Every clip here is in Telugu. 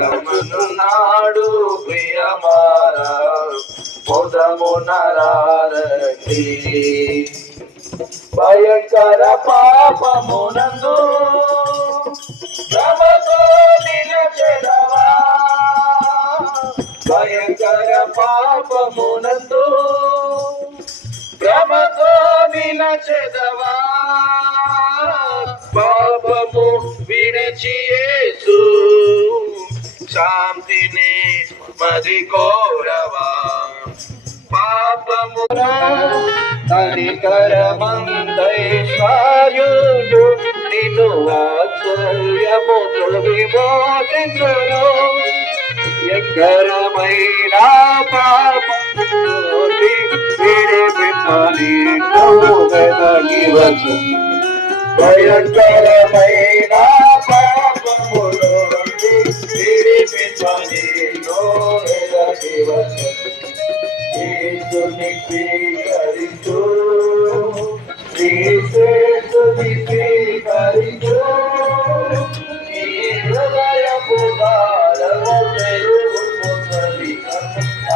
నాడు ప్రియమారా పొదమునరారండి భయంకర పాపమునందు శ్రమతో నిలచెదవా భయంకర పాపమునందు భ్రమతో నిలచెదవా పాపము విడిచి యేసు శాంతిని మది కోరవా పాపమున కనికరమందైశ్వర్యుడు నిన్ను వాత్సల్యముతో విమోచించును ఎక్కరమైన పాపము విడిపింపని వెదగివచ్చు భయంకరమైన పాపములో విడిపింపని వెదగివచ్చు యేసుని స్వీకరించు యేసుని స్వీకరించు నీ హృదయపు భారము పెరుగుతున్నది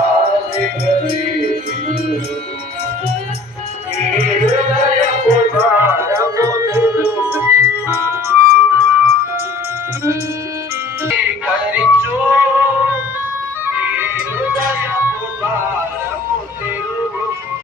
ఆది ప్రదీపించు నీ హృదయపు భారము పెరుగుతున్నది